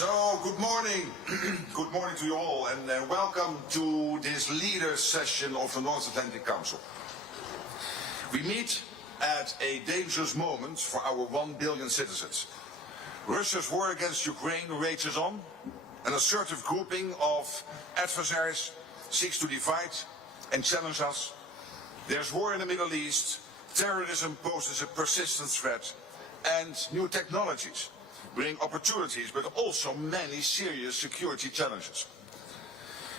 So, good morning. Good morning to you all, and welcome to this leaders session of the North Atlantic Council. We meet at a dangerous moment for our 1 billion citizens. Russia's war against Ukraine rages on. An assertive grouping of adversaries seeks to divide and challenge us. There's war in the Middle East, terrorism poses a persistent threat, and new technologies bring opportunities, but also many serious security challenges.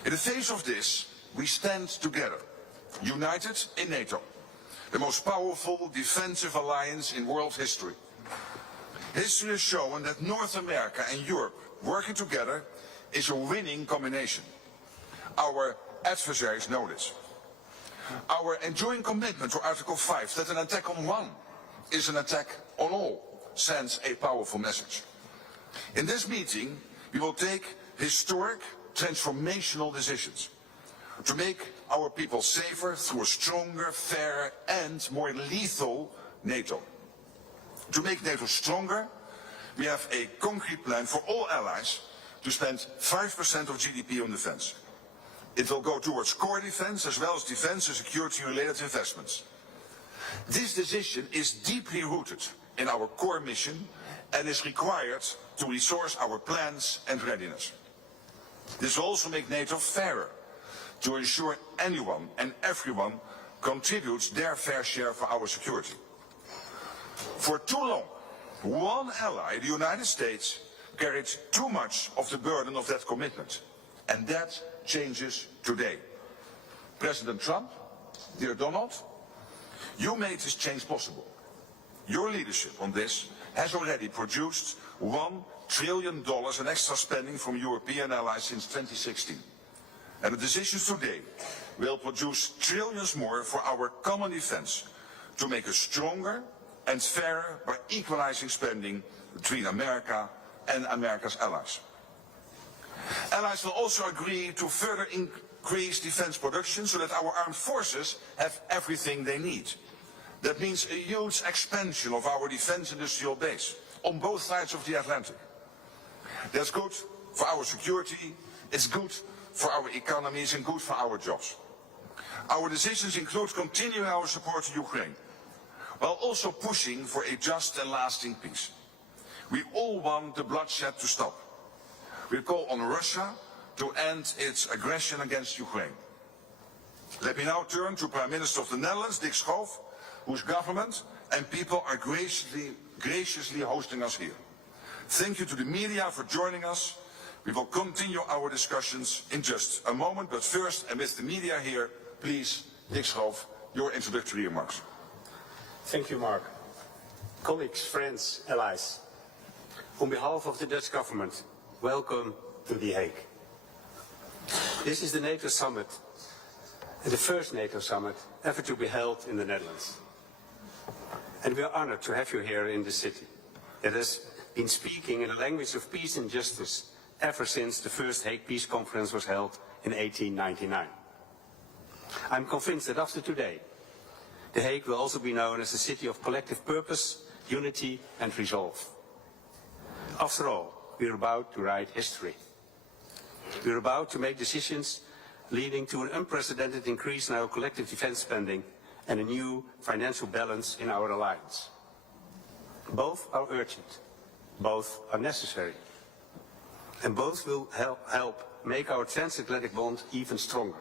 In the face of this, we stand together, united in NATO, the most powerful defensive alliance in world history. History has shown that North America and Europe working together is a winning combination. Our adversaries know this. Our enduring commitment to Article 5, that an attack on one is an attack on all, sends a powerful message. In this meeting, we will take historic, transformational decisions to make our people safer through a stronger, fairer, and more lethal NATO. To make NATO stronger, we have a concrete plan for all allies to spend 5% of GDP on defense. It will go towards core defense as well as defense and security-related investments. This decision is deeply rooted in our core mission and is required to resource our plans and readiness. This will also make NATO fairer, to ensure anyone and everyone contributes their fair share for our security. For too long, one ally, the United States, carried too much of the burden of that commitment, and that changes today. President Trump, dear Donald, you made this change possible. Your leadership on this has already produced $1 trillion in extra spending from European allies since 2016. And the decisions today will produce trillions more for our common defense to make us stronger and fairer by equalizing spending between America and America's allies. Allies will also agree to further increase defense production so that our armed forces have everything they need. That means a huge expansion of our defense industrial base on both sides of the Atlantic. That's good for our security, it's good for our economies and good for our jobs. Our decisions include continuing our support to Ukraine, while also pushing for a just and lasting peace. We all want the bloodshed to stop. We call on Russia to end its aggression against Ukraine. Let me now turn to Prime Minister of the Netherlands, Dick Schoof, whose government and people are graciously hosting us here. Thank you to the media for joining us. We will continue our discussions in just a moment, but first, and with the media here, please, Dick Schoof, your introductory remarks. Thank you, Mark. Colleagues, friends, allies, on behalf of the Dutch government, welcome to The Hague. This is the NATO summit, the first NATO summit ever to be held in the Netherlands. And we are honored to have you here in the city that has been speaking in the language of peace and justice ever since the first Hague Peace Conference was held in 1899. I'm convinced that after today, The Hague will also be known as a city of collective purpose, unity and resolve. After all, we are about to write history. We are about to make decisions leading to an unprecedented increase in our collective defense spending and a new financial balance in our alliance. Both are urgent, both are necessary, and both will help make our transatlantic bond even stronger,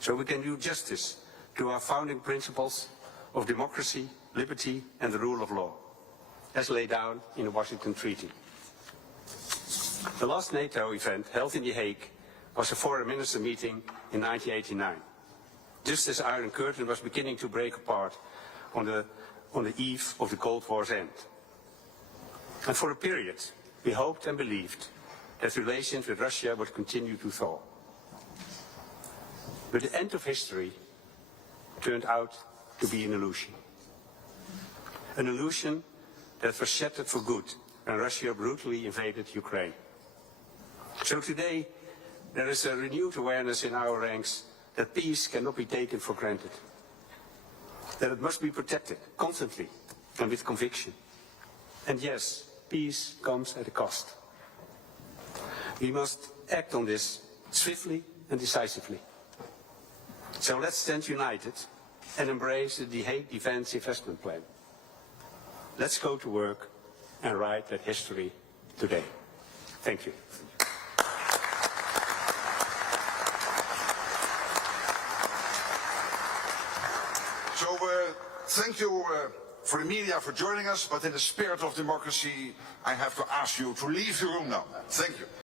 so we can do justice to our founding principles of democracy, liberty and the rule of law, as laid down in the Washington Treaty. The last NATO event held in The Hague was a foreign minister meeting in 1989, just as Iron Curtain was beginning to break apart on the eve of the Cold War's end. And for a period, we hoped and believed that relations with Russia would continue to thaw. But the end of history turned out to be an illusion. An illusion that was shattered for good when Russia brutally invaded Ukraine. So today, there is a renewed awareness in our ranks that peace cannot be taken for granted, that it must be protected constantly and with conviction. And yes, peace comes at a cost. We must act on this swiftly and decisively. So let's stand united and embrace the Hague Defence Investment Plan. Let's go to work and write that history today. Thank you. So thank you for the media for joining us, but in the spirit of democracy, I have to ask you to leave the room now. Thank you.